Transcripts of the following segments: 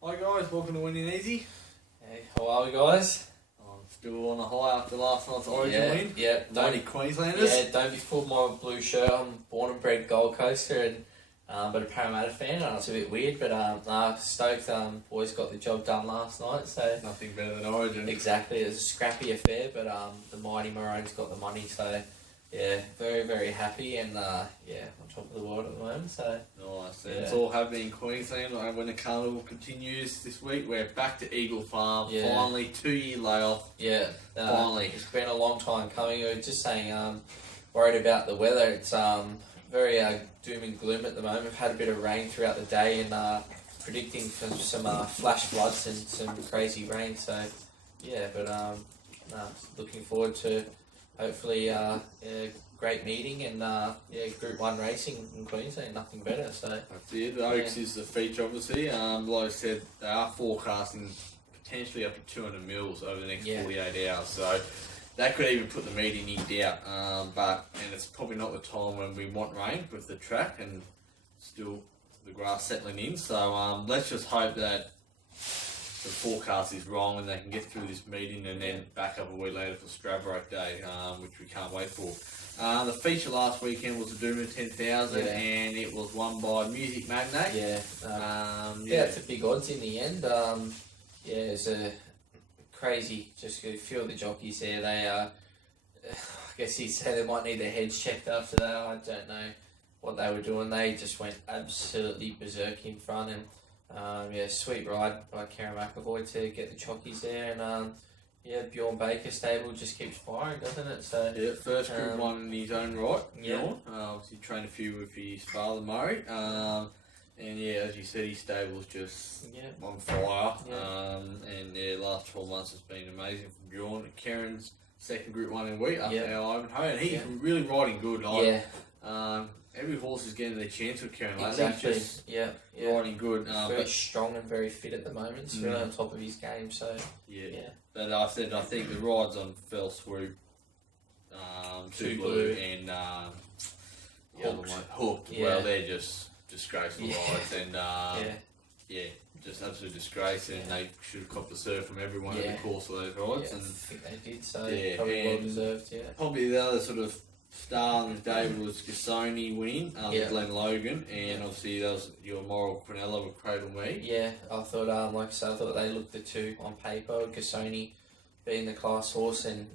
Hi guys, welcome to Winning Easy. Hey, how are we, guys? I'm still on a high after last night's Origin win. Yeah, Only Queenslanders. Yeah, don't be fooled by my blue shirt. I'm born and bred Gold Coaster and but a Parramatta fan. It's a bit weird, but stoked. Boys got the job done last night, so Nothing better than Origin. exactly. It was a scrappy affair, but the mighty Maroons got the money, so yeah, very very happy and yeah, on top of the world at the moment. So Nice. Yeah. It's all happening in Queensland. When the carnival continues this week, we're back to Eagle Farm. Yeah. Finally, 2-year layoff. yeah, Finally. it's been a long time coming. We were just saying, worried about the weather. It's very doom and gloom at the moment. We've had a bit of rain throughout the day and predicting for some flash floods and some crazy rain. So yeah, but looking forward to hopefully a great meeting and yeah, Group 1 racing in Queensland. Nothing better. So That's it. The Oaks is the feature, obviously. Like I said, they are forecasting potentially up to 200 mils over the next 48 hours. So that could even put the meeting in doubt. And it's probably not the time when we want rain with the track and still the grass settling in. So let's just hope that the forecast is wrong and they can get through this meeting and then back up a week later for Stradbroke Day, which we can't wait for. The feature last weekend was the Doomers 10,000 and it was won by Music Magnate. yeah, it's a big odds in the end. Yeah, it's a crazy. Just a few of the jockeys there. They I guess you'd say they might need their heads checked after that. I don't know what they were doing. They just went absolutely berserk in front and. Yeah, sweet ride by Karen McAvoy to get the chockies there, and yeah, Bjorn Baker stable just keeps firing, doesn't it? So yeah, first Group 1 in his own right. Yeah. Bjorn. Obviously trained a few with his father Murray, and yeah, as you said, his stable's just on fire. And yeah, last 12 months has been amazing from Bjorn. Karen's second Group 1 in wheat after our Ivanhoe, and he's really riding good. Like, every horse is getting their chance with Karen lately. Exactly. He's just yeah. riding good. Very strong and very fit at the moment. He's really on top of his game. So yeah. But I think the rides on Fell Swoop, Two Blue, and the other one, Hooked. Yeah. Well, they're just disgraceful rides, and just absolute disgrace. And they should have copped the serve from everyone in the course of those rides. I And think they did. So probably well deserved. Yeah. probably the other sort of star on the day was Gasoni winning, Glenn Logan, and obviously that was your Moral Quinella with Cradle Me. Yeah, I thought, like I said, I thought they looked the two on paper. Gasoni being the class horse and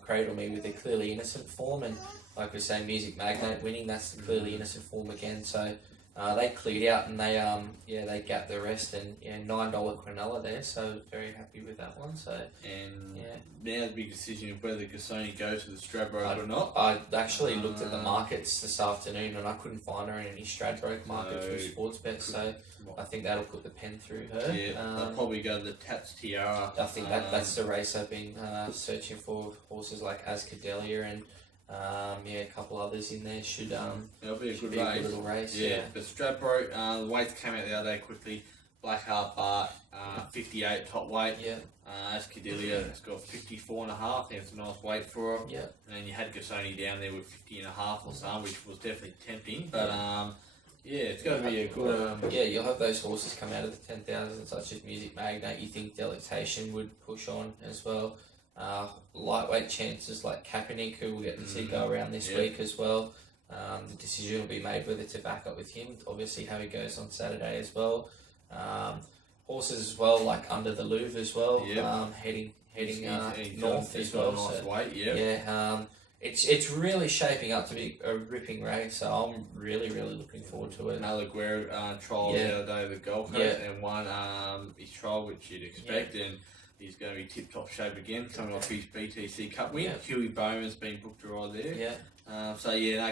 Cradle Me with their clearly innocent form, and like we say, Music Magnate winning, that's the clearly innocent form again. So they cleared out and they gapped the rest and $9 Quinella there. So very happy with that one. So now the big decision of whether Gasoni goes to the Stradbroke or not. I actually looked at the markets this afternoon and I couldn't find her in any Stradbroke markets with sports bets. So I think that'll put the pen through her. Yeah, they'll probably go to the Tats Tiara. I think that's the race I've been searching for. Horses like Ascadelia and a couple others in there should it'll be a good race. race. A good little race. Yeah, but Stradbroke, the weights came out the other day quickly. Blackheart Bart, 58 top weight. Yeah. Ascadelia has got 54.5. It's a nice weight for her. Yeah. And then you had Gasoni down there with 50.5 or something, which was definitely tempting. But it's going to be a good. You'll have those horses come out of the 10,000, such as Music Magnate. You think Delectation would push on as well. Lightweight chances like Kaepernick, who we'll get to see go around this week as well. The decision will be made whether to back up with him. Obviously, how he goes on Saturday as well. Horses as well, like Under the Louvre as well. Heading north as well. Nice weight, It's really shaping up to be a ripping race, so I'm really looking forward to it. Another Guerra trial the other day at the Gold Coast and won his trial, which you'd expect, and he's going to be tip-top shape again, coming off his BTC Cup win. Huey Bowman's been booked to ride there.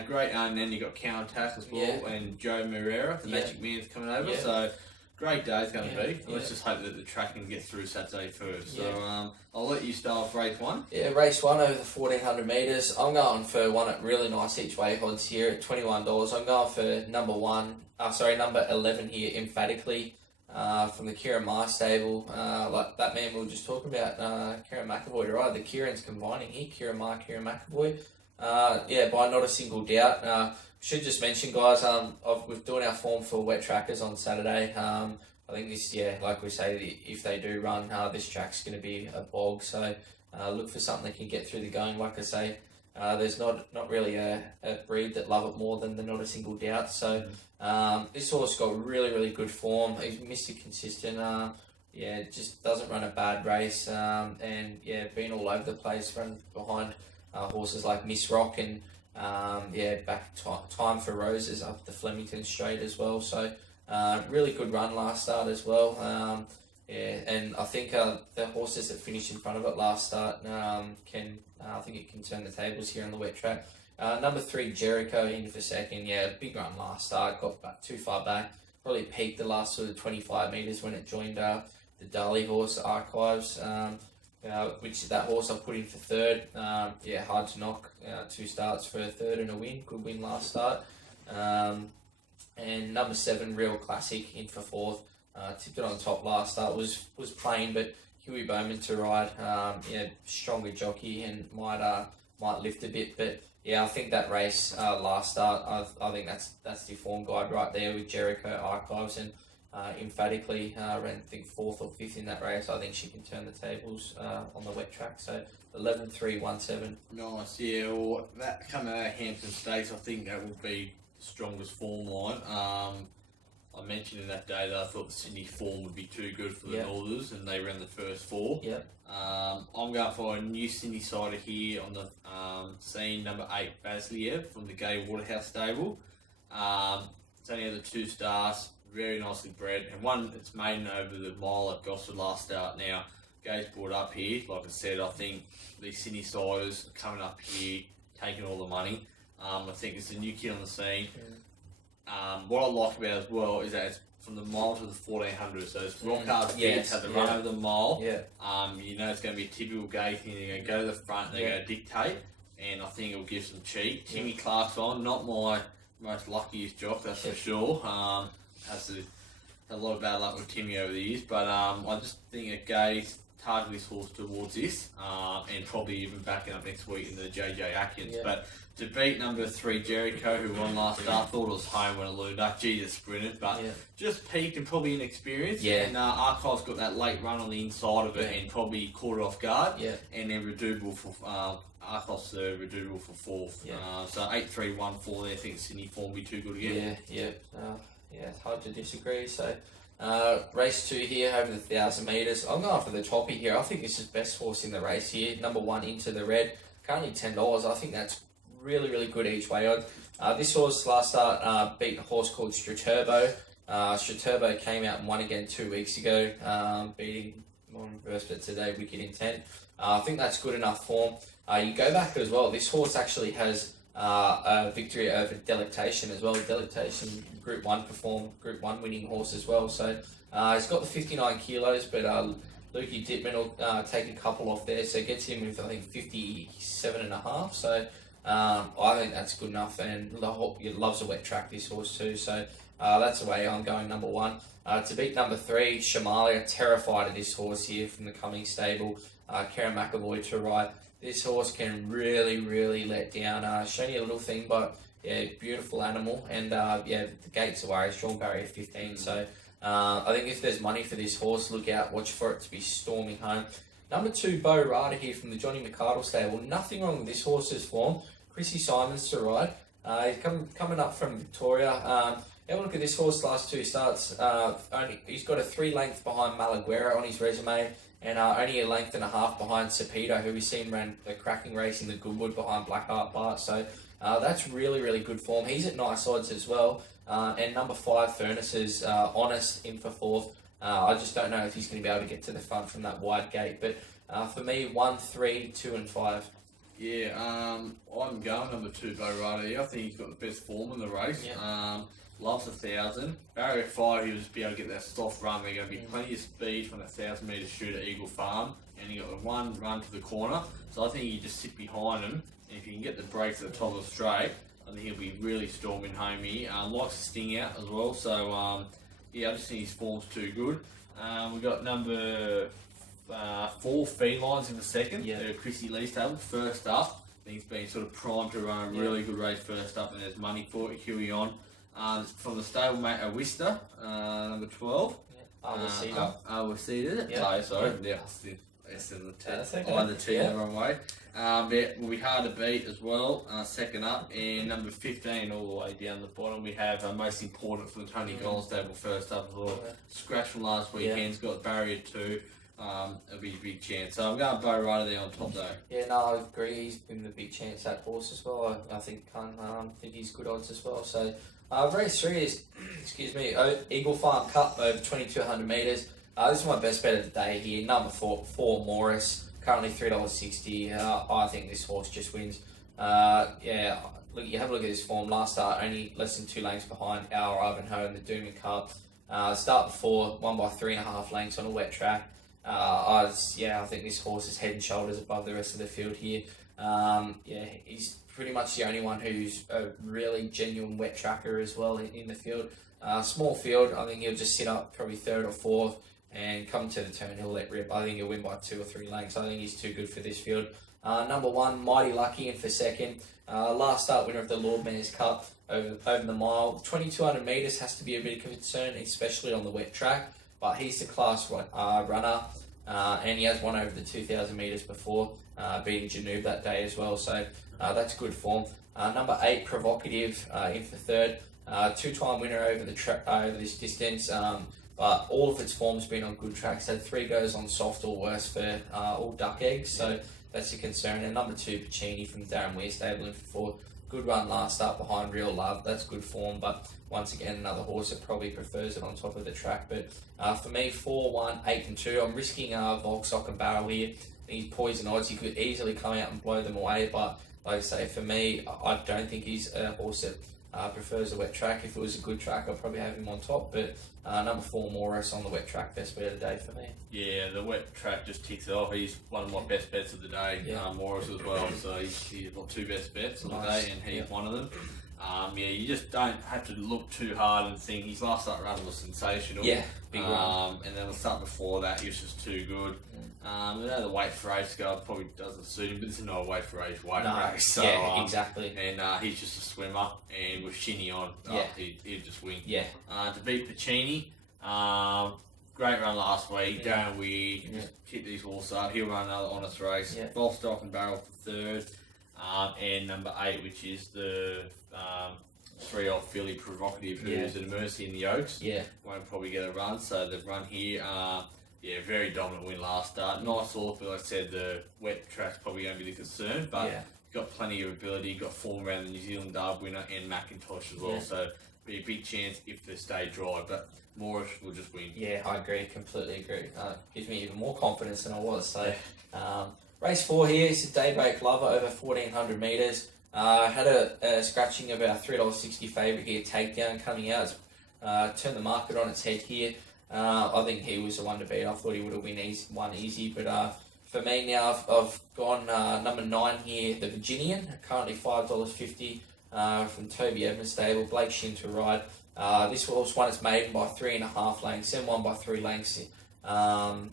Great. And then you got Counterattack as well, and Joe Moreira, the Magic Man's coming over. So great day it's going to be. Let's just hope that the track can get through Saturday first. So I'll let you start off race 1. Yeah, race 1 over the 1400 metres. I'm going for one at really nice each way odds here at $21. I'm going for number 11 here, Emphatically. From the Kieran Maher stable, like that man we were just talking about, Kieran McAvoy to ride. The Kieran's combining here, Kieran Maher, Kieran McAvoy. By not a single doubt. Should just mention, guys, we're doing our form for wet trackers on Saturday. I think this, like we say, if they do run, this track's going to be a bog. So look for something that can get through the going. Like I say, there's not really a breed that love it more than the Not a Single Doubt. So this horse got really good form. He's Mr. Consistent. Just doesn't run a bad race. And been all over the place. Run behind horses like Miss Rock and Time for Roses up the Flemington Straight as well. So really good run last start as well. And I think the horses that finished in front of it last start I think it can turn the tables here on the wet track. Number 3, Jericho, in for second. Big run last start, got back too far back. Probably peaked the last sort of 25 metres when it joined the Dali horse Archives, which that horse I put in for third. Hard to knock. 2 starts for a third and a win. Good win last start. And number 7, Real Classic, in for fourth. Tipped it on top last start. Was plain, but Huey Bowman to ride. Stronger jockey and might lift a bit. But I think that race last start, I think that's the form guide right there with Jericho Archives, and emphatically ran I think 4th or 5th in that race. I think she can turn the tables on the wet track. So 11-3-1-7. Nice, well, that coming out of Hampton Stakes, I think that will be the strongest form line. I mentioned in that day that I thought the Sydney form would be too good for the Northers, and they ran the first 4. I'm going for a new Sydney sider here on the scene, number 8, Vasiliev from the Gay Waterhouse stable. It's only had the 2 stars, very nicely bred, and one it's maiden over the mile at Gosford last start. Now, Gay's brought up here. Like I said, I think these Sydney siders are coming up here, taking all the money. I think it's a new kid on the scene. What I like about it as well is that it's from the mile to the 1400, so it's rock hard fence, had to run over the mile. You know it's going to be a typical Gay thing. They're going to go to the front, they're going to dictate, and I think it'll give some cheek. Timmy Clark's on, not my most luckiest jock, that's for sure. Has a lot of bad luck with Timmy over the years, but I just think that Gay's target this horse towards this, and probably even backing up next week in the JJ Atkins. But to beat number 3 Jericho, who won last start, thought it was home when it loomed up. Just sprinted, but just peaked and probably inexperienced. And Archives got that late run on the inside of it and probably caught it off guard. And then Redoutable for Archives Redoutable for 4th. So 8-3-1-4 there. I think Sydney form will be too good again. It's hard to disagree. So race 2 here over the 1,000 metres. I'm going for the toppy here. I think this is best horse in the race here. Number 1, Into the Red. Currently $10. I think that's really good each way on. This horse last start beat a horse called Straturbo. Straturbo came out and won again 2 weeks ago, beating Modern Reverse, but today Wicked Intent. I think that's good enough form. You go back as well. This horse actually has a victory over Delectation as well. Delectation Group 1 winning horse as well. So he's got the 59 kilos, but Lukey Dittman will take a couple off there, so it gets him with I think 57.5. So I think that's good enough, and he loves a wet track, this horse too. So that's the way I'm going. Number 1 to beat number 3 Shamalia. Terrified of this horse here from the Cummings stable. Karen McAvoy to ride. This horse can really let down. Shown you a little thing, but beautiful animal, and the gates away. Strong barrier 15. So I think if there's money for this horse, look out, watch for it to be storming home. Number 2, Bo Rada here from the Johnny McArdle stable. Nothing wrong with this horse's form. Chrissy Simons to ride. He's coming up from Victoria. Have a look at this horse last 2 starts. He's got a 3 length behind Malaguera on his resume, and only a length and a half behind Cepeda, who we've seen ran a cracking race in the Goodwood behind Blackheart Bart. So that's really good form. He's at nice odds as well. And number 5, Furnaces, Honest, in for 4th. I just don't know if he's going to be able to get to the front from that wide gate. But for me, 1, 3, 2 and 5. I'm going number 2, Bo Rada. I think he's got the best form in the race. Loves 1,000. Barrier 5, he'll just be able to get that soft run. There's going to be plenty of speed from the 1,000 metre shoot at Eagle Farm, and he got the 1 run to the corner. So I think you just sit behind him, and if you can get the brakes at the top of the straight, I think he'll be really storming home here. Likes to sting out as well, so I just think his form's too good. We've got number 4 Felines in the second. Chrissy Lee stable, first up. I think he's been sort of primed to run a really good race first up, and there's money for it. Huey on. From the stablemate Awista, number 12. We'll see it. Yeah. Sorry. Yeah. It's in the That's okay. the team the wrong way. Will be hard to beat as well. Second up, and number 15 all the way down the bottom. We have most important for the Tony Golden stable first up as well. Scratch from last weekend's got barrier 2. It'll be a big chance. So I'm going Bo Rider there on top though. Yeah, no, I agree. He's been a big chance, that horse as well. I think he's good odds as well. So race 3 is Eagle Farm Cup over 2,200 metres. This is my best bet of the day here. Number 4 Morris, currently $3.60. I think this horse just wins. Look, you have a look at this form. Last start, only less than 2 lengths behind Our Ivanhoe in the Dooming Cup. Start before, won by 3.5 lengths on a wet track. I think this horse is head and shoulders above the rest of the field here. He's pretty much the only one who's a really genuine wet tracker as well in the field. Small field, I think he'll just sit up probably 3rd or 4th and come to the turn, he'll let rip. I think he'll win by 2 or 3 lengths. I think he's too good for this field. Number 1, Mighty Lucky in for 2nd. Last start winner of the Lord Mayor's Cup over the mile. 2,200 metres has to be a bit of a concern, especially on the wet track. But he's the class runner, and he has won over the 2,000 metres before, beating Janoob that day as well. So that's good form. Number 8, Provocative in for 3rd. 2-time winner over this distance. But all of its form's been on good tracks. Had 3 goes on soft or worse for all duck eggs, so that's a concern. And number 2, Puccini from Darren Weir stable in for 4. Good run last start behind Real Love. That's good form, but once again, another horse that probably prefers it on top of the track. But for me, 4, 1, 8 and 2. I'm risking Volksock and Barrel here. He's poison odds. He could easily come out and blow them away, but like I say, for me, I don't think he's a horse that prefers a wet track. If it was a good track, I'd probably have him on top, but number 4, Morris on the wet track, best bet of the day for me. Yeah, the wet track just ticks it off. He's one of my best bets of the day, Morris as well, so he's got 2 best bets of the day, and he's one of them. You just don't have to look too hard and think his last start run was sensational. Yeah, big run. And then the start before that, he was just too good. The weight for age go probably doesn't suit him, but this is not a weight for age race. So, exactly. And he's just a swimmer, and with Shinny on, he'd just win. Yeah. To beat Puccini, great run last week. Darren Weir, just hit these horses up. He'll run another honest race. Yeah. Volksock and Barrel for 3rd. And number 8, which is the 3-year-old filly Provocative, who's at Mercy in the Oaks. Yeah. Won't probably get a run, so they've run here. Very dominant win last start. Nice off, but like I said, the wet track's probably going to be the concern, but got plenty of ability, got form around the New Zealand Derby winner and Macintosh as well, so be a big chance if they stay dry, but Morris will just win. Yeah, I agree, completely agree. Gives me even more confidence than I was. So, race 4 here is a Daybreak Lover over 1,400 metres. Had a scratching of our $3.60 favourite here, Takedown coming out. Turned the market on its head here. I think he was the one to beat. I thought he would have won easy, but for me now, I've gone number 9 here, the Virginian, currently $5.50 from Toby Evans stable, Blake Shin to ride. This horse won its maiden by 3.5 lengths, then won by 3 lengths. Then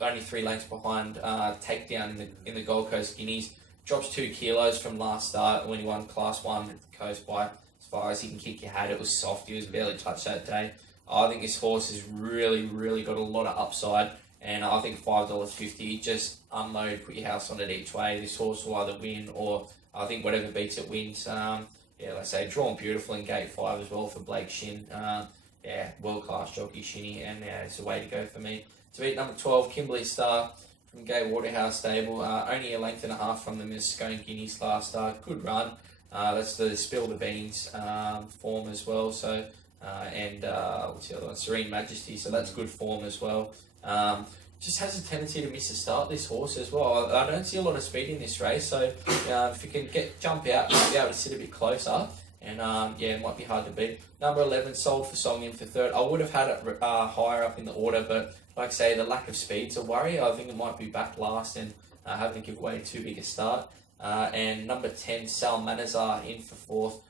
only 3 lengths behind Takedown in the Gold Coast Guineas. Drops 2 kilos from last start when he won Class 1 at the Coast by as far as he can kick your hat. It was soft. He was barely touched that day. I think this horse has really, really got a lot of upside, and I think $5.50, just unload, put your house on it each way. This horse will either win, or I think whatever beats it wins. Let's say drawn beautiful in gate 5 as well for Blake Shin. World-class jockey Shinny, and it's a way to go for me. To beat number 12, Kimberley Star from Gay Waterhouse stable, only a length and a half from the Missiscone Guineas last start. Good run. That's the Spill the Beans form as well. So. What's the other one? Serene Majesty, so that's good form as well. Just has a tendency to miss a start, this horse as well. I don't see a lot of speed in this race, so if you can jump out, you'll be able to sit a bit closer, and it might be hard to beat. Number 11, Sold for Song in for 3rd. I would have had it higher up in the order, but like I say, the lack of speed's a worry. I think it might be back last and having to give away too big a start. And number 10, Sal Manazar in for 4th.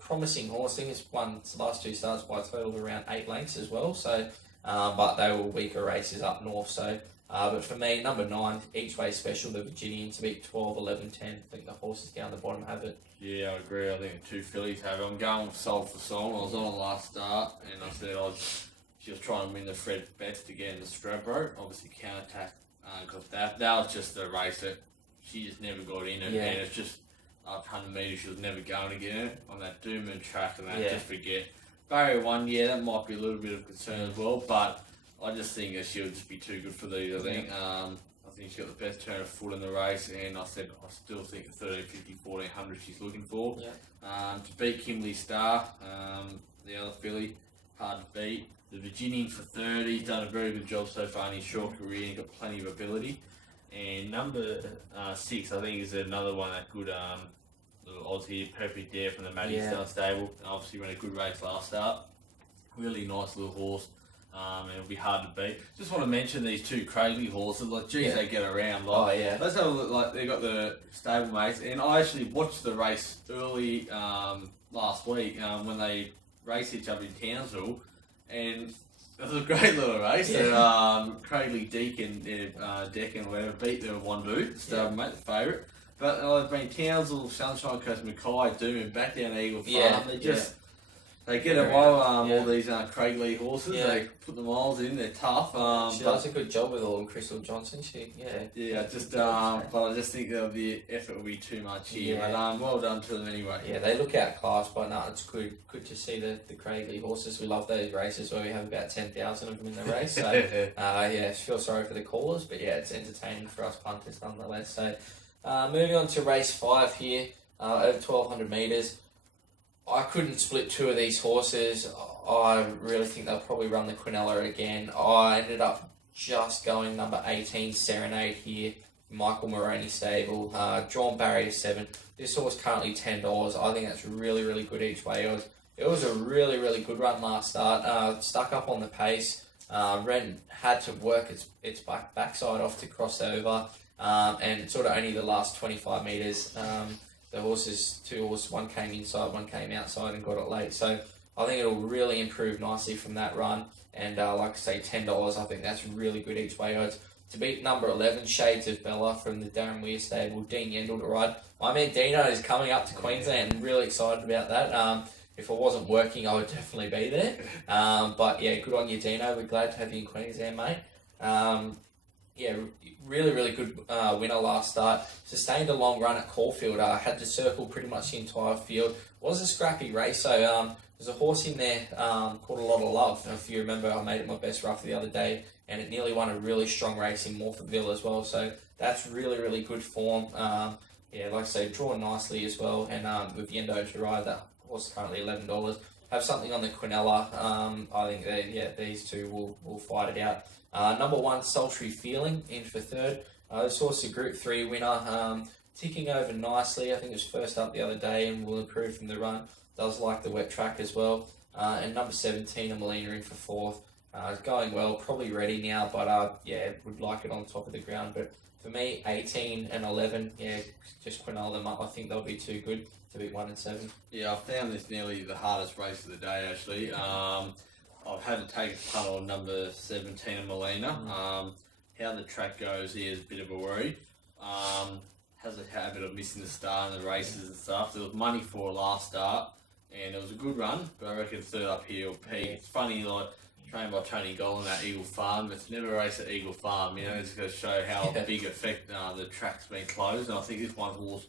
Promising horse. I think it's won its last 2 starts by a total of around 8 lengths as well. So, but they were weaker races up north. So, but for me, number 9, each way special, the Virginian to beat 12, 11, 10. I think the horses down the bottom have it. Yeah, I agree. I think 2 fillies have it. I'm going with Sold for Song. I was on the last start, and I said I'd she was trying to win the Fred Best again, the Stradbroke, obviously counter-attack, because that was just the race that she just never got in it, and it's just up 100 metres, she was never going to get in it on that doom and track, and that just forget. Barrier 1, that might be a little bit of concern as well, but I just think that she'll just be too good for these, I think. I think she got the best turn of foot in the race, and I still think the 1350, 1400 she's looking for. To beat Kimberly Starr, the other filly, hard to beat. The Virginian for 30, he's done a very good job so far in his short career and got plenty of ability. And number 6, I think, is another one that good little Aussie, Perfect Dare from the Maddie Star stable. Obviously ran a good race last start. Really nice little horse. And it'll be hard to beat. Just want to mention these 2 Craigley horses. Like, geez, they get around. Like, let's have a look. Like, they got the stable mates, and I actually watched the race early last week when they raced each other in Townsville, and it was a great little race. Craigley Deacon, Deccan, whatever, beat the Wandoo, stable mate, the favourite. But they've been Townsville, Sunshine Coast, Mackay, Doom, and back down Eagle Farm. They just. They get a while, all these Craigley horses, they put the miles in, they're tough. She does a good job with all Crystal Johnson, but I just think the effort will be too much here. But well done to them anyway. Yeah, they look outclassed, but no, it's good to see the Craigley horses. We love those races where we have about 10,000 of them in the race. So, feel sorry for the callers, but it's entertaining for us punters nonetheless. So, moving on to race 5 here, over 1200 metres. I couldn't split 2 of these horses. I really think they'll probably run the Quinella again. I ended up just going number 18, Serenade here, Michael Moroney stable, drawn barrier 7. This horse currently $10. I think that's really, really good each way. It was a really, really good run last start. Stuck up on the pace. Ren had to work its backside off to cross over, and sort of only the last 25 metres. The 2 horses, one came inside, one came outside and got it late. So I think it'll really improve nicely from that run. And like I say, $10, I think that's really good each way odds. To beat number 11, Shades of Bella from the Darren Weir stable, Dean Yendall to ride. My man Dino is coming up to Queensland. I'm really excited about that. If I wasn't working, I would definitely be there. But good on you, Dino. We're glad to have you in Queensland, mate. Really, really good winner last start. Sustained a long run at Caulfield. Had to circle pretty much the entire field. Was a scrappy race, so there's a horse in there called A Lot of Love. If you remember, I made it my best rough the other day, and it nearly won a really strong race in Morphettville as well. So that's really, really good form. Like I say, drawn nicely as well, and with Yendo to ride, that horse is currently $11. Have something on the Quinella. I think these 2 will fight it out. Number 1, Sultry Feeling, in for 3rd. This horse is a Group 3 winner, ticking over nicely. I think it was first up the other day and will improve from the run. Does like the wet track as well. And number 17, Melina, in for 4th. Going well, probably ready now, but would like it on top of the ground. But for me, 18 and 11, just quinella them up. I think they'll be too good to beat 1 and 7. Yeah, I found this nearly the hardest race of the day, actually. I've had to take a punt on number 17 of Molina. How the track goes here is a bit of a worry. Has a habit of missing the start in the races and stuff. There was money for a last start, and it was a good run, but I reckon 3rd up here will peak. It's funny, like, trained by Tony Gollan at Eagle Farm. It's never a race at Eagle Farm, it's going to show how big effect the track's been closed. And I think this one horse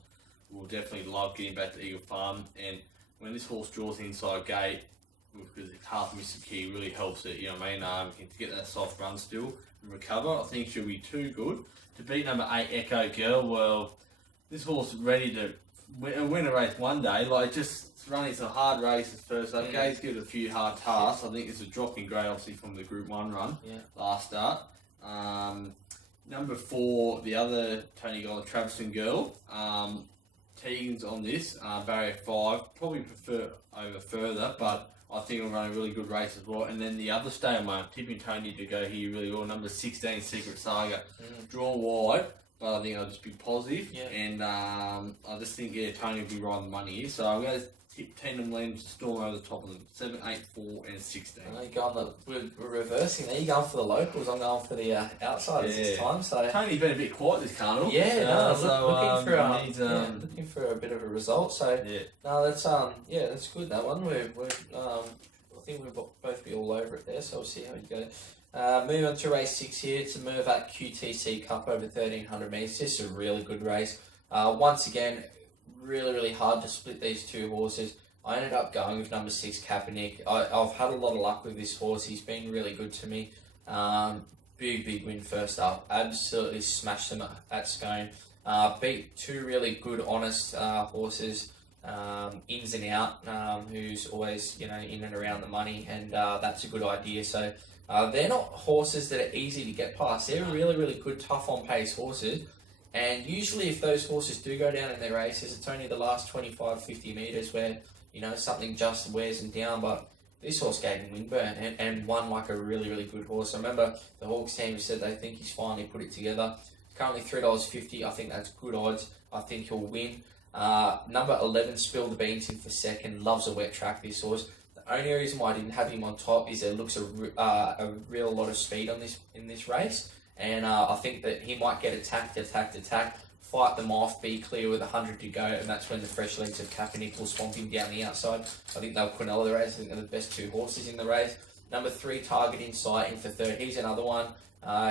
will definitely love getting back to Eagle Farm. And when this horse draws inside gate, because it's half Mr. Key really helps it, can get that soft run still and recover. I think she'll be too good. To beat number 8, Echo Girl, well, this horse is ready to win a race one day. Like, just running some hard races first up. Gates give it a few hard tasks. I think it's a drop in grade, obviously, from the Group 1 run last start. Number 4, the other Tony Gollan, Traviston Girl. Tegan's on this, barrier 5. Probably prefer over further, but I think it'll run a really good race as well. And then the other stablemate, tipping Tony to go here really well. Number 16, Secret Saga. Drawn wide, but I think I'll just be positive. And I just think, Tony will be right on the money here. So I'm going to tip Tandem Land to storm over the top of them. 7, 8, 4, and 16. We're reversing there. You're going for the locals. I'm going for the outsiders this time. So Tony's been a bit quiet this carnival. Looking for a bit of a result. So that's that's good. That one. I think think we'll both be all over it there, so we'll see how it goes. Moving on to race 6 here. It's a Mervat QTC Cup over 1,300 metres. Just a really good race. Once again, really hard to split these two horses. I ended up going with number 6, Kaepernick. I've had a lot of luck with this horse. He's been really good to me. Big win first up. Absolutely smashed them at Scone. Beat two really good, honest horses, ins and out, who's always, in and around the money, and that's a good idea. So they're not horses that are easy to get past. They're really good, tough on pace horses. And usually if those horses do go down in their races, it's only the last 25, 50 metres where, something just wears them down. But this horse gave him windburn and won like a really good horse. I remember the Hawks team said they think he's finally put it together. Currently $3.50. I think that's good odds. I think he'll win. Number 11, Spill the Beans in for second. Loves a wet track, this horse. The only reason why I didn't have him on top is there looks a real lot of speed on in this race. And I think that he might get attacked, fight them off, be clear with 100 to go, and that's when the fresh legs of Kaepernick will swamp him down the outside. I think they'll Quinella the race. I think they're the best two horses in the race. Number 3, Target Insight in for third. He's another one.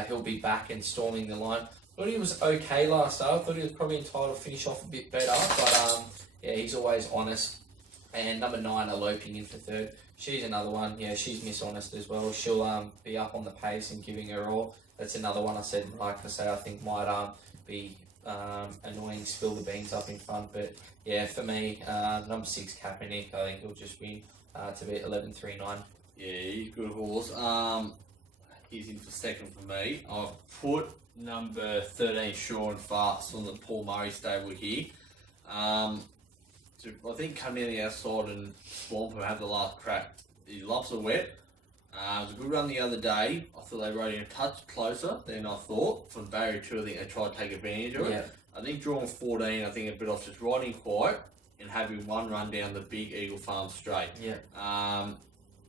He'll be back and storming the line. Thought he was okay last start. Thought he was probably entitled to finish off a bit better, but yeah, he's always honest. And number 9, Eloping in for third. She's another one. Yeah, she's dishonest as well. She'll be up on the pace and giving her all. That's another one I said, like I say, I think might be annoying, Spill the Beans up in front. But yeah, for me, number 6, Kaepernick, I think he'll just win to beat 11.39. Yeah, he's a good horse. He's in for second for me. I've put number 13, Sure and Fast, on the Paul Murray stable here. I think coming in the outside and Swamp who had the last crack. He loves the wet. It was a good run the other day. I thought they rode in a touch closer than I thought. From barrier 2, I think they tried to take advantage of it. Yeah. I think drawing 14, I think a bit off just riding quiet and having one run down the big Eagle Farm straight. Yeah.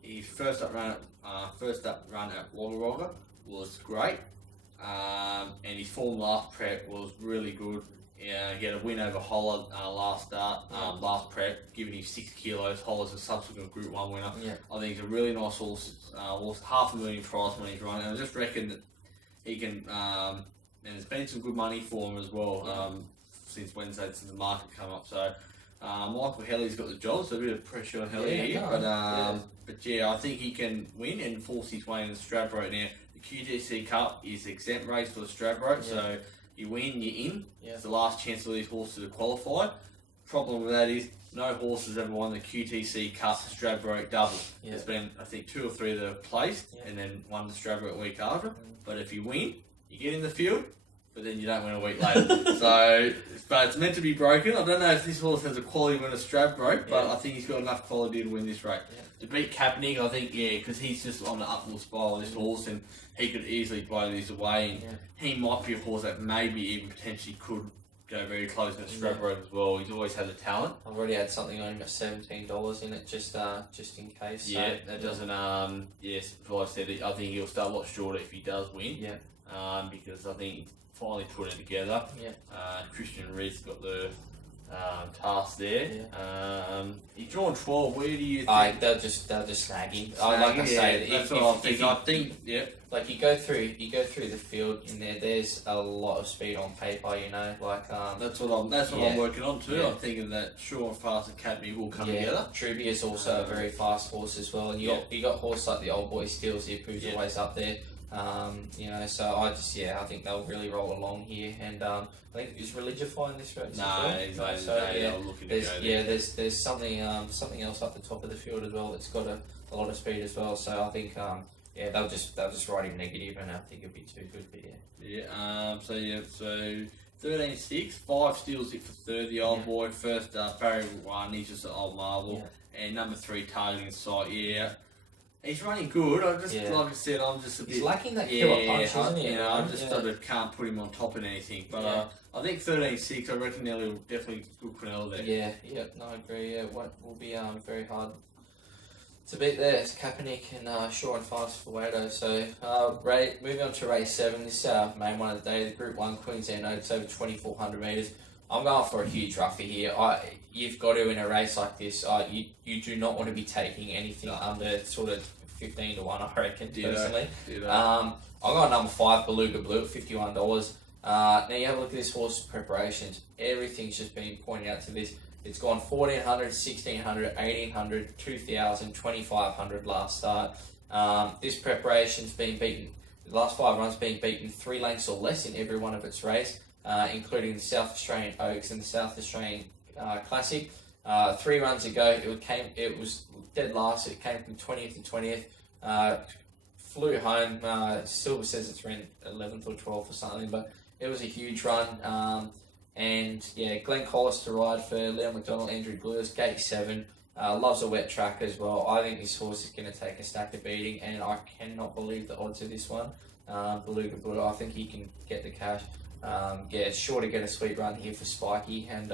His first up run at Wagga Wagga was great. And his form last prep was really good. He had a win over Holler last start, last prep, giving him 6 kilos. Holler's a subsequent Group 1 winner. Yeah. I think he's a really nice horse. $500,000 price when he's running. I just reckon that he can, and there's been some good money for him as well since Wednesday, since the market come up. So Michael Helly's got the job, so a bit of pressure on Helly here. But yeah, I think he can win and force his way in the Stradbroke. Now, the QTC Cup is exempt race for the Stradbroke, so you win, you're in. Yeah. It's the last chance for these horses to qualify. Problem with that is no horse has ever won the QTC Cup Stradbroke double. Yeah. There's been, I think, 2 or 3 that have placed and then won the Stradbroke week after. But if you win, you get in the field, but then you don't win a week later. But it's meant to be broken. I don't know if this horse has a quality to win a Stradbroke, but I think he's got enough quality to win this race. Yeah. To beat Kaepernick, I think, because he's just on the upward spiral of this horse, and he could easily blow this away. And he might be a horse that maybe even potentially could go very close in the Stradbroke as well. He's always had the talent. I've already had something on him at $17 in it, just in case. Yeah, so, that doesn't. Yes, like I said, I think he'll start a lot shorter if he does win. Yeah. Because I think he's finally put it together. Yeah. Christian Reed's got the task there. Yeah. He's drawn 12. Where do you think? They'll just snag him. Like I say, that's what I think. Yeah. Like you go through the field in there. There's a lot of speed on paper. Like that's what I'm working on too. Yeah. I'm thinking that Sure and Fast Academy will come together. Truby is also a very fast horse as well, and you got horse like the Old Boy Steel Zip, who's always up there. So I think they'll really roll along here, and I think is Religify in this race. There's something else up the top of the field as well that's got a lot of speed as well. So I think they'll just ride him negative, and I think it'll be too good. But so 13.6, 5 steals it for third. The Old Boy first barrier 1. He's just an old marvel, and number 3 Target Insight. Yeah. He's running good. Like I said, I'm just a bit... He's lacking that killer punch, isn't he? I just can't put him on top of anything. But I think 13.6, I reckon Nelly will definitely good Quinella there. No, I agree. Yeah, will be very hard to beat there. It's Kaepernick and Sure and Fast for Wado. So moving on to race 7. This main one of the day, the Group 1 Queensland Oaks over 2,400 metres. I'm going for a huge roughy here. You've got to, in a race like this, you do not want to be taking anything under sort of 15 to 1, I reckon, personally. I'm going number 5, Beluga Blue, at $51. Now you have a look at this horse's preparations. Everything's just been pointed out to this. It's gone 1400, 1600, 1800, 2000, 2500 last start. This preparation's been beaten, the last 5 runs being beaten 3 lengths or less in every one of its race, including the South Australian Oaks and the South Australian Classic. 3 runs ago, it was dead last. It came from 20th to 20th. Flew home. Silver says it's around 11th or 12th or something, but it was a huge run. And yeah, Glenn Collis to ride for Leo McDonald, Andrew Glewis, gate 7. Loves a wet track as well. I think this horse is going to take a stack of beating, and I cannot believe the odds of this one. Beluga Blue, I think he can get the cash. It's sure to get a sweet run here for Spiky, and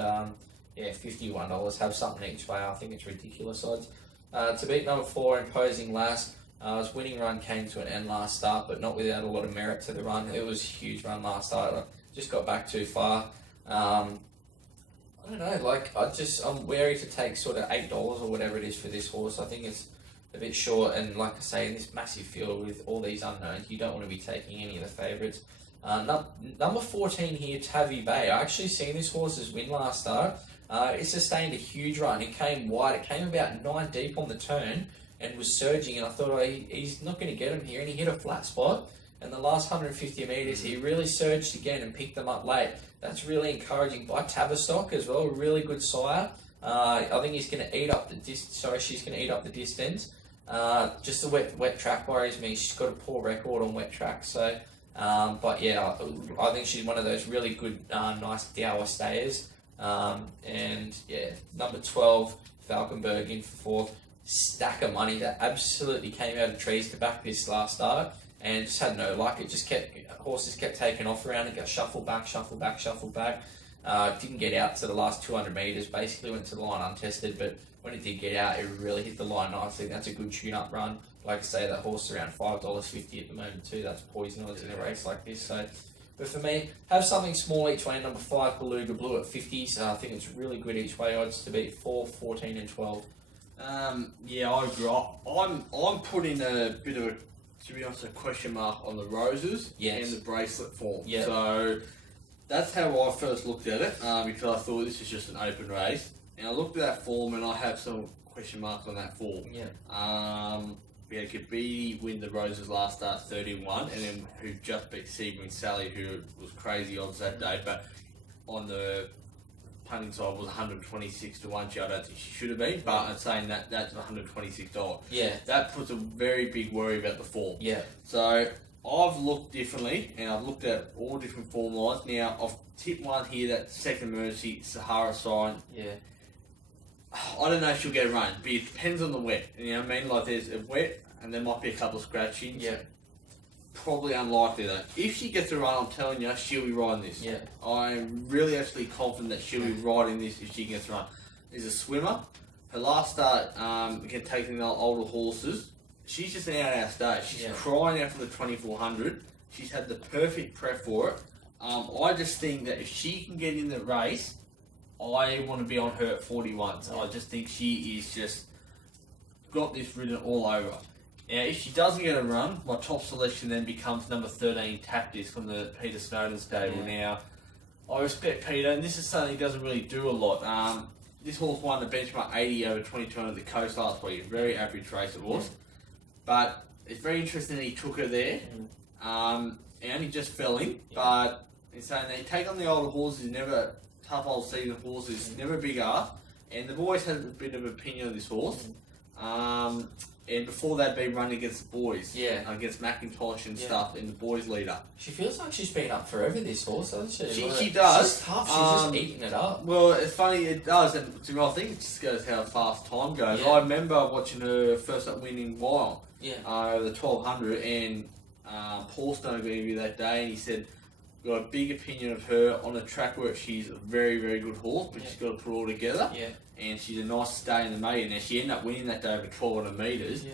$51. Have something each way. I think it's ridiculous odds. To beat number 4, Imposing Lass. His winning run came to an end last start, but not without a lot of merit to the run. It was a huge run last start. I just got back too far. I don't know, I'm wary to take sort of $8 or whatever it is for this horse. I think it's a bit short, and like I say, in this massive field with all these unknowns, you don't want to be taking any of the favourites. Number 14 here, Tavi Bay. I actually seen this horse's win last start. It sustained a huge run. It came wide. It came about 9 deep on the turn and was surging, and I thought, he's not going to get him here, and he hit a flat spot. And the last 150 metres, he really surged again and picked them up late. That's really encouraging by Tavistock as well. A really good sire. I think he's going to eat up the she's going to eat up the distance. Just the wet track worries me. She's got a poor record on wet track. So, but yeah, I think she's one of those really good, nice Dower stayers. And yeah, number 12, Falkenberg in for 4th. Stack of money that absolutely came out of trees to back this last start, and just had no luck. It just horses kept taking off around it, got shuffled back. Didn't get out to the last 200 metres, basically went to the line untested, but when it did get out, it really hit the line nicely. That's a good tune-up run. Like I say, that horse is around $5.50 at the moment too. That's poison odds in a race like this. So, but for me, have something small each way. Number 5, Beluga Blue at 50s. I think it's really good each way odds to beat 4, 14 and 12. Yeah, I agree. I'm putting a bit of to be honest, a question mark on the roses and the bracelet form. Yep. So that's how I first looked at it, because I thought this is just an open race. And I looked at that form, and I have some question marks on that form. We had Kabidi win the roses last start 31, and then who just beat Sebring Sally, who was crazy odds that day, but on the punting side was 126 to 1. I don't think she should have been, but I'm saying that's $126. Yeah. That puts a very big worry about the form. Yeah. So I've looked differently, and I've looked at all different form lines. Now, I've tipped one here, that Second Emergency, Sahara Sign. Yeah. I don't know if she'll get a run, but it depends on the wet. You know what I mean? Like, there's a wet, and there might be a couple of scratchings. Yeah. Probably unlikely though. If she gets a run, I'm telling you, she'll be riding this. Yeah. I'm really actually confident that she'll be riding this if she gets a run. There's a swimmer. Her last start, again, taking the older horses, she's just an out stage. She's crying out for the 2400. She's had the perfect prep for it. I just think that if she can get in the race, I want to be on her at 41. So I just think she is just got this ridden all over. Now, if she doesn't get a run, my top selection then becomes number 13, Tap Disc from the Peter Snowden stable. Now, I respect Peter, and this is something he doesn't really do a lot. This horse won the benchmark 80 over 2200 at the Coast last week. Very average race it was. But it's very interesting that he took her there. And he just fell in. But in saying that, he take on the older horses, never tough old season horses, never a big ass. And they've always had a bit of opinion of this horse. And before that, been running against the boys. Against McIntosh and stuff in the boys leader. She feels like she's been up forever, this horse, doesn't she? She does. She's tough. She's just eating it up. Well, it's funny, it does. And I think it just goes how fast time goes. I remember watching her first up winning Wild. Over the 1200, and Paul Stone gave you that day, and he said, got a big opinion of her on a track where she's a very, very good horse, but she's got to put it all together. And she's a nice stay in the maiden. Now, she ended up winning that day over 1200 metres.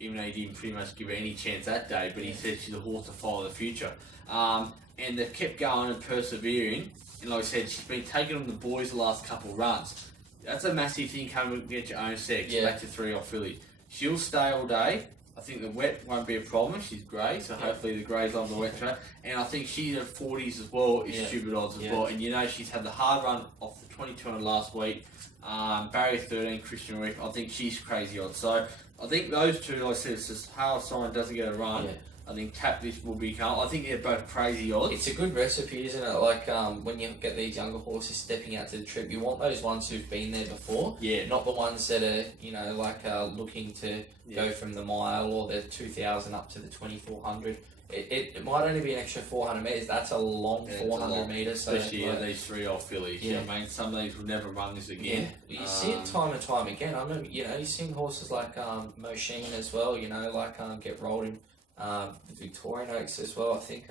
even though he didn't pretty much give her any chance that day, but he said she's a horse to follow the future. And they've kept going and persevering. And like I said, she's been taking on the boys the last couple of runs. That's a massive thing coming against your own sex, back to 3-off filly. She'll stay all day. I think the wet won't be a problem. She's grey, so hopefully the greys on the wet track. And I think she's at 40s as well, is stupid odds as well. And you know, she's had the hard run off the 2200 last week. Barrier 13, Christian Reef. I think she's crazy odds. So I think those two, like I said, it's just how Simon doesn't get a run. I think Tap This will become. I think they're both crazy odds. It's a good recipe, isn't it? Like when you get these younger horses stepping out to the trip, you want those ones who've been there before. Not the ones that are, you know, like looking to go from the mile or the 2000 up to the 2400. It might only be an extra 400 metres. That's a long 400 metres. Especially these 3-off fillies. You know what I mean? Some of these will never run this again. You see it time and time again. I remember, you know, you've seen horses like Mosheen as well, you know, like get rolled in the Victorian Oaks as well. I think,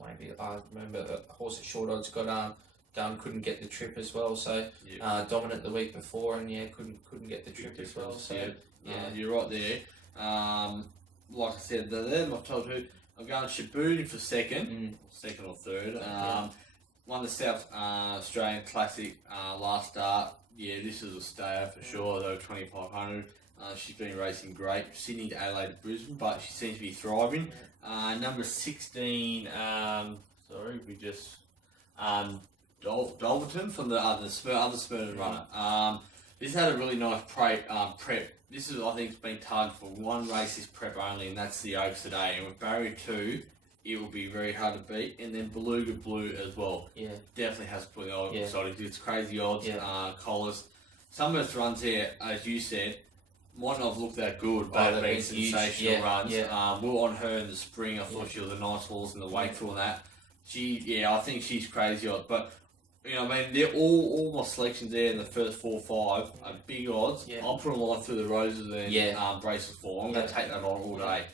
maybe I remember a horse at Short Odds got done, couldn't get the trip as well. So dominant the week before and couldn't get the trip as well. So you're right there. Like I said, I've told who I'm going Shaboon for second or third. Won the South Australian Classic last start. Yeah, this is a stayer for sure. Though 2500. She's been racing great. Sydney to Adelaide to Brisbane, but she seems to be thriving. Number 16. Dolverton from the other Smyrna runner. This had a really nice prep. This is, I think, it's been targeted for one race this prep only, and that's the Oaks today. And with Barrier 2, it will be very hard to beat. And then Beluga Blue as well. Definitely has to put the odds aside. It's crazy odds. Collars. Some of those runs here, as you said, might not have looked that good, but they've been sensational runs. We were on her in the spring. I thought she was a nice horse in the Wakefield and that. I think she's crazy odds. But you know, I mean, they're all my selections there in the first 4 or 5 are big odds. I'll put them on through the roses and braces for. I'm going to take that on all day.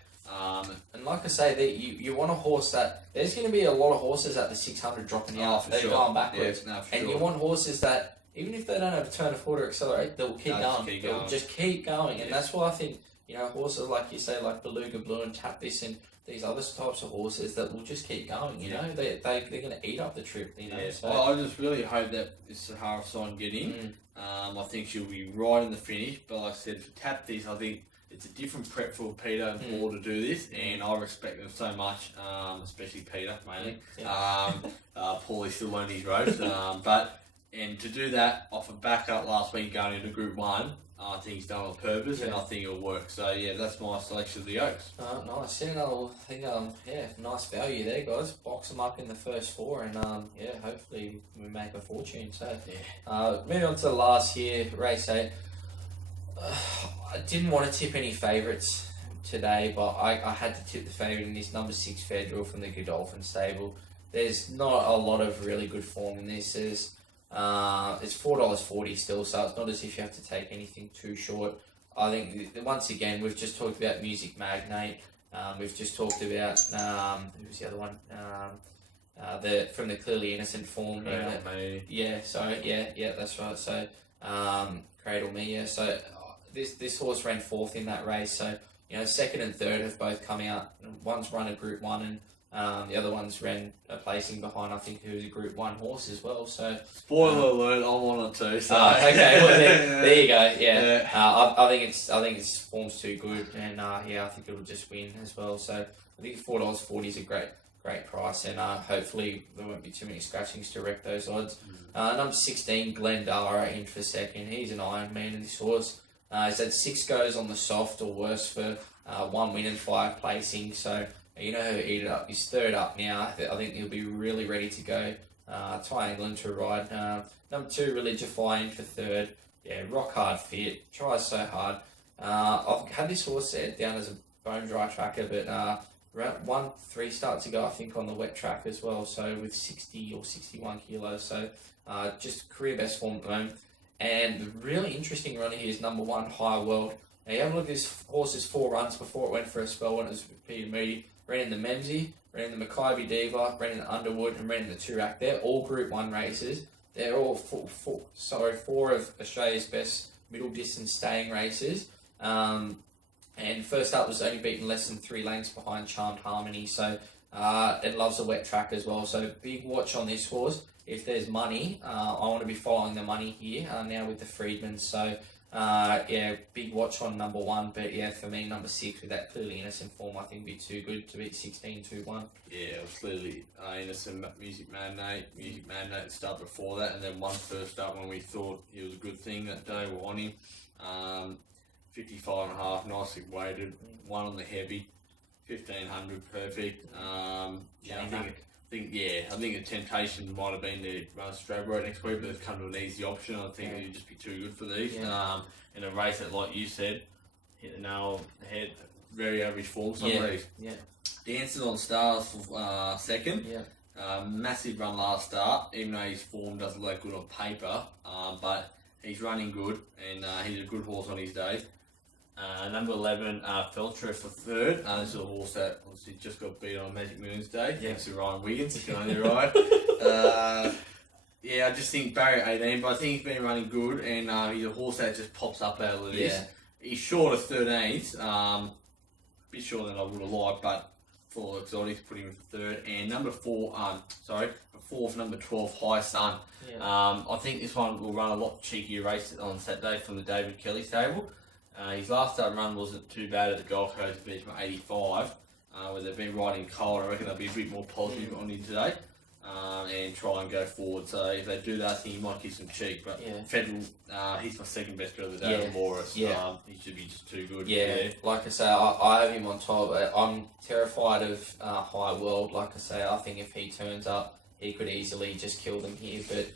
And like I say, that you want a horse that there's going to be a lot of horses at the 600 dropping out. They're going backwards, you want horses that even if they don't have a turn of foot or accelerate, they'll keep going. They'll just keep going, and that's why I think, you know, horses like you say, like Beluga Blue and Tap This and these other types of horses that will just keep going. You know, they're going to eat up the trip. You know, so. Well, I just really hope that this Sahara Sign get in. I think she'll be right in the finish. But like I said, for Tap This, I think it's a different prep for Peter and Paul to do this, and I respect them so much, especially Peter mainly. Paul is still learning his ropes, and to do that off a backup last week going into Group 1. I think he's done on purpose, and I think it'll work. So that's my selection of the Oaks. Nice. I think nice value there, guys. Box them up in the first 4, and hopefully we make a fortune. So moving on to the last year, race 8. I didn't want to tip any favourites today, but I had to tip the favourite in this number 6 Federal from the Godolphin stable. There's not a lot of really good form in this. It's $4.40 still, so it's not as if you have to take anything too short. I think, once again, we've just talked about Music Magnate. We've just talked about, who was the other one? From the Clearly Innocent form. That's right. So, Cradle Me, So, this horse ran 4th in that race. So, you know, 2nd and 3rd have both come out. One's run a Group 1 and the other one's ran a placing behind, I think, who's a Group 1 horse as well. So spoiler alert, I'm on it too. So okay, well, there you go. I think its form's too good, and I think it'll just win as well. So I think $4.40 is a great price, and hopefully there won't be too many scratchings to wreck those odds. Number 16, Glendara in for 2nd. He's an Iron Man in this horse. He's had 6 goes on the soft or worse for 1 win and 5 placings. So. You know he'll eat it up. He's 3rd up now. I think he'll be really ready to go. Ty England to ride. Number 2, Religify in for 3rd. Rock hard fit. Tries so hard. I've had this horse set down as a bone dry tracker, but around 3 starts ago, I think, on the wet track as well. So with 60 or 61 kilos. So just career best form at the moment. And the really interesting runner here is number 1, High World. Now you have a look at this horse's 4 runs before it went for a spell when it was Peter Moody. Ran in the Memsey, ran in the Mackay Diva, ran in the Underwood, and ran in the Toorak. They're all Group 1 races. They're all 4 of Australia's best middle distance staying races. And first up was only beaten less than 3 lengths behind Charmed Harmony. So it loves a wet track as well. So big watch on this horse. If there's money, I want to be following the money here now with the Freedman. So yeah, big watch on number 1. But yeah, for me, number 6 with that Clearly Innocent form, I think would be too good to beat 16-2-1. Yeah, it was Clearly Innocent, Music Magnate start before that, and then one first up when we thought he was a good thing that day. We're on him. 55.5, nicely weighted. One on the heavy, 1500 perfect. Yeah, I think the temptation might have been to run a straight road next week, but they've come to an easy option. I think it'd just be too good for these. In a race that, like you said, hit the nail on the head, very average form. Some of these. Yeah. Dancing on Stars for second. Yeah. Massive run last start, even though his form doesn't look good on paper, but he's running good, and he's a good horse on his day. Number 11, Felcher for third. This is a horse that obviously just got beat on Magic Millions Day. Thanks to Ryan Wiggins, if you're only right. Yeah, I just think barrier 18, but I think he's been running good, and he's a horse that just pops up out of this. Yeah. He's short of 13th, a bit shorter than I would have liked, but for exotics, put him for third. And number 4, fourth, number 12, High Sun. Yeah. I think this one will run a lot cheekier race on Saturday from the David Kelly stable. His last start run wasn't too bad at the Gold Coast benchmark 85, where they've been riding cold. I reckon they'll be a bit more positive on him today, and try and go forward. So if they do that, I think he might give some cheek. But Federal, he's my second best bet of the day with Morris. He should be just too good. Yeah, like I say, I have him on top. I'm terrified of High World. Like I say, I think if he turns up, he could easily just kill them here, but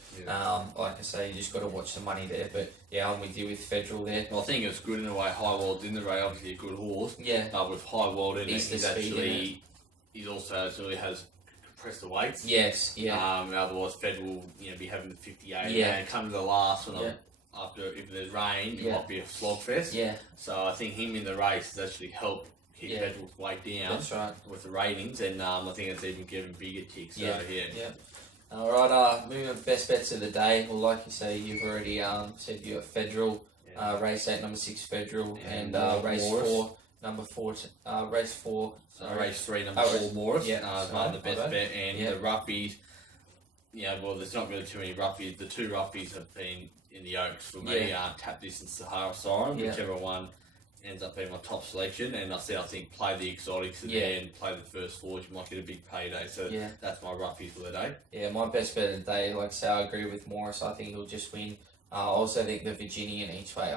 like I say, you just got to watch the money there. But yeah, I'm with you with Federal there. Well, I think it's good in a way. High World's in the race, obviously a good horse. Yeah. But with High World in He's it, he's also actually has compressed the weights. Yes, yeah. Otherwise, Federal will be having the 58. Yeah. And come to the last one after if there's rain, it might be a slogfest. Yeah. So I think him in the race has actually helped keep Federal's weight down. That's right. With the ratings, and I think it's even given bigger ticks. So yeah. All right. Moving on to best bets of the day. Well, like you say, you've already said you got Federal, race 8, number 6 Federal, and race Morris. 4, number 4. Race 4. Race 3, number 4 Morris. Yeah. The best bet, and the roughies. Well, there's not really too many roughies. The 2 roughies have been in the Oaks for me. Tap This and Sahara Siren, whichever one ends up being my top selection. And I think play the exotics and then play the first 4. You might get a big payday. So that's my roughies for the day. Yeah, my best bet of the day. Like I say, I agree with Morris. I think he'll just win. I also think the Virginian each way.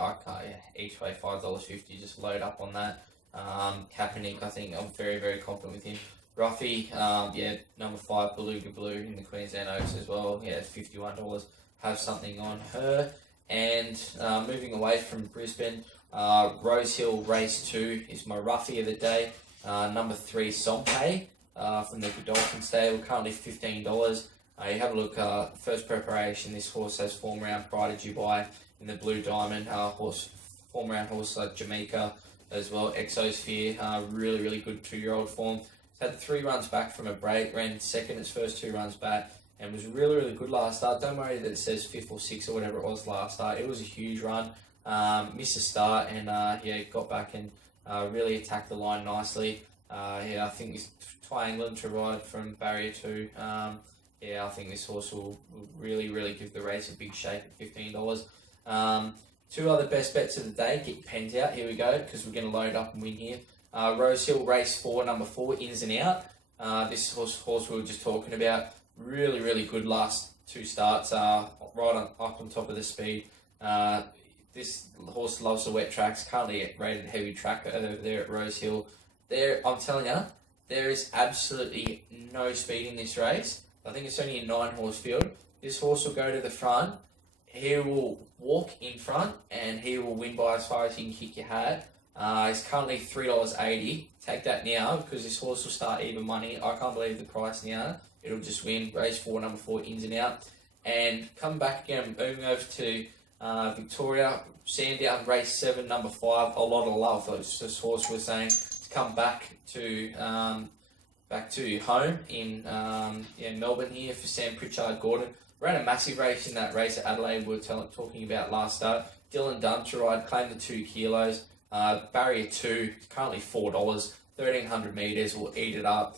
Each way $5.50. Just load up on that. Kaepernick, I think I'm very, very confident with him. Ruffy, number 5 Beluga Blue in the Queensland Oaks as well. Yeah, it's $51. Have something on her. And moving away from Brisbane, Rose Hill Race 2 is my roughie of the day. Number 3 Sompe from the Godolphin stable, currently $15. You have a look, first preparation, this horse has form round Pride of Dubai in the Blue Diamond, form round horse Jamaica as well, Exosphere, really, really good 2-year-old form. He's had 3 runs back from a break, ran second his first 2 runs back, and was really, really good last start. Don't worry that it says 5th or 6th or whatever it was last start. It was a huge run. Missed the start and got back and really attacked the line nicely. I think this triangle to ride from barrier 2. I think this horse will really, really give the race a big shake at $15. 2 other best bets of the day. Get your pens out. Here we go, because we're going to load up and win here. Rose Hill Race 4, number 4, Ins and Out. This horse we were just talking about. Really, really good last 2 starts. Up on top of the speed. This horse loves the wet tracks. Currently rated heavy track over there at Rose Hill. I'm telling you, there is absolutely no speed in this race. I think it's only a 9-horse field. This horse will go to the front. He will walk in front and he will win by as far as he can kick your hat. It's currently $3.80. Take that now because this horse will start even money. I can't believe the price now. It'll just win. Race 4, number 4, Ins and Out. And come back again, moving over to Victoria, Sandown, race 7, number 5. A lot of love. This horse was saying to come back to home in Melbourne here for Sam Pritchard Gordon. Ran a massive race in that race at Adelaide we were talking about last start. Dylan Dunn to ride, claimed the 2 kilos. Barrier 2, currently $4, 1,300 metres, will eat it up.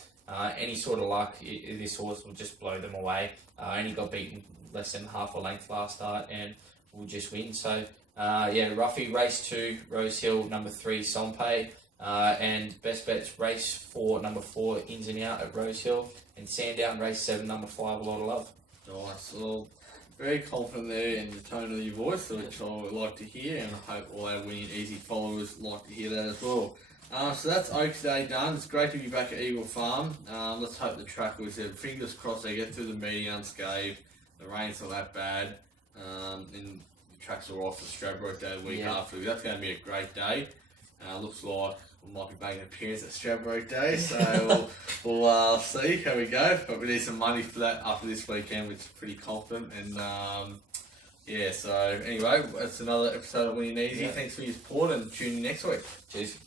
Any sort of luck, this horse will just blow them away. Only got beaten less than half a length last start and will just win. So, Ruffy, race 2, Rose Hill, number 3, Sompe. And best bets, race 4, number 4, Ins and Out at Rose Hill. And Sandown, race 7, number 5, A Lot of Love. Nice. Well, very confident there in the tone of your voice, which I would like to hear, and I hope all our winning easy followers like to hear that as well. So that's Oaks Day done. It's great to be back at Eagle Farm. Let's hope the track was there. Fingers crossed they get through the meeting unscathed. The rain's not that bad. And the tracks are off for Stradbroke Day the week after. That's going to be a great day. Looks like we might be making an appearance at Stradbroke Day, so we'll see how we go. But we need some money for that after this weekend, which is pretty confident. And so anyway, that's another episode of Winning Easy. Thanks for your support and tune in next week. Cheers.